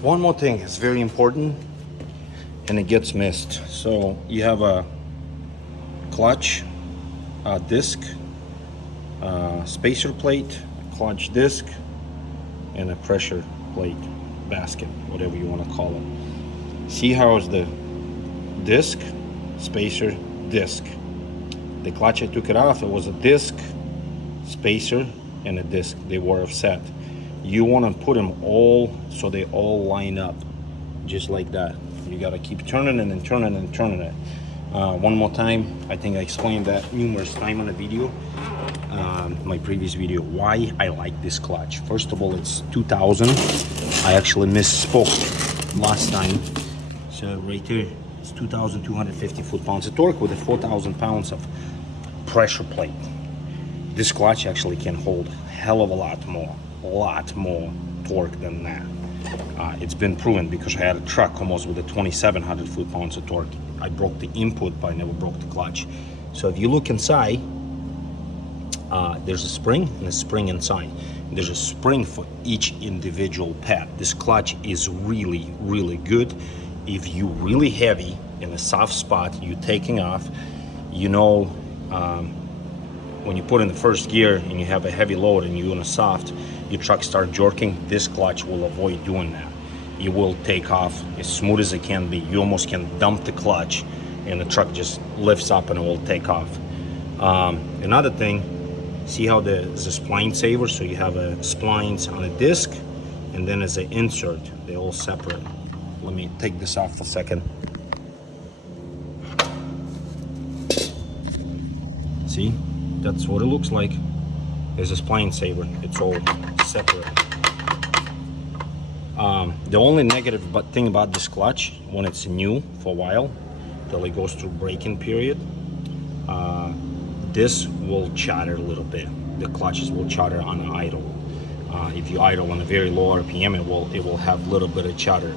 One more thing is very important and it gets missed. So you have a clutch, a disc, spacer plate, a clutch disc, and a pressure plate basket, whatever you want to call it. See how is the disc, spacer, disc. The clutch I took it off, it was a disc, spacer, and a disc. They were offset. You want to put them all so they all line up, just like that. You got to keep turning it and turning and turning it. One more time, I think I explained that numerous times on a video, my previous video, why I like this clutch. First of all, it's 2000. I actually misspoke last time. So right there, it's 2,250 foot-pounds of torque with a 4,000 pounds of pressure plate. This clutch actually can hold a hell of a lot more torque than that. It's been proven because I had a truck almost with a 2,700 foot-pounds of torque. I broke the input, but I never broke the clutch. So if you look inside, there's a spring and a spring inside. There's a spring for each individual pad. This clutch is really, really good. If you really heavy in a soft spot, you're taking off, you know, when you put in the first gear and you have a heavy load and you're in a soft, your truck starts jerking, this clutch will avoid doing that. It will take off as smooth as it can be. You almost can dump the clutch and the truck just lifts up and it will take off. Another thing, see how there's a spline saver? So you have a splines on a disc and then as an insert, they're all separate. Let me take this off for a second. See, that's what it looks like. There's a spline saver, it's all separate. The only negative thing about this clutch, when it's new for a while, till it goes through braking period, this will chatter a little bit. The clutches will chatter on idle. If you idle on a very low RPM, it will have a little bit of chatter.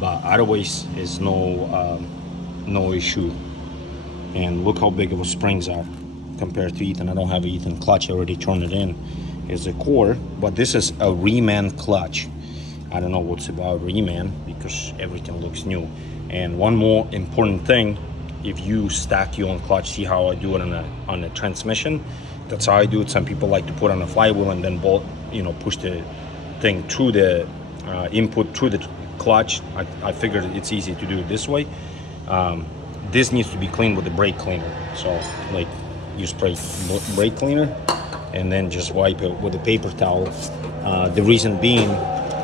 But otherwise, is no issue. And look how big of a springs are compared to Ethan. I don't have an Ethan clutch. I already turned it in. It's a core, but this is a reman clutch. I don't know what's about reman because everything looks new. And one more important thing, if you stack your own clutch, see how I do it on the transmission. That's how I do it. Some people like to put on a flywheel and then push the thing through the input through the clutch. I figured it's easy to do it this way. This needs to be cleaned with the brake cleaner. So like you spray brake cleaner and then just wipe it with a paper towel. The reason being,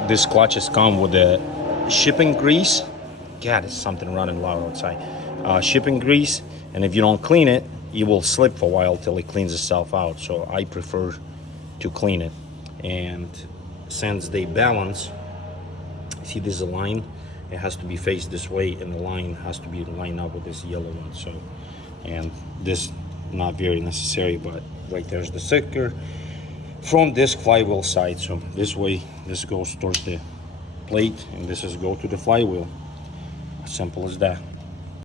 this clutches come with a shipping grease. God, there's something running loud outside. Shipping grease, and if you don't clean it, it will slip for a while till it cleans itself out. So I prefer to clean it. And since they balance, see this is a line, it has to be faced this way, and the line has to be lined up with this yellow one. So, and this not very necessary, but right there's the sticker from this flywheel side. So this way, this goes towards the plate, and this is go to the flywheel. As simple as that.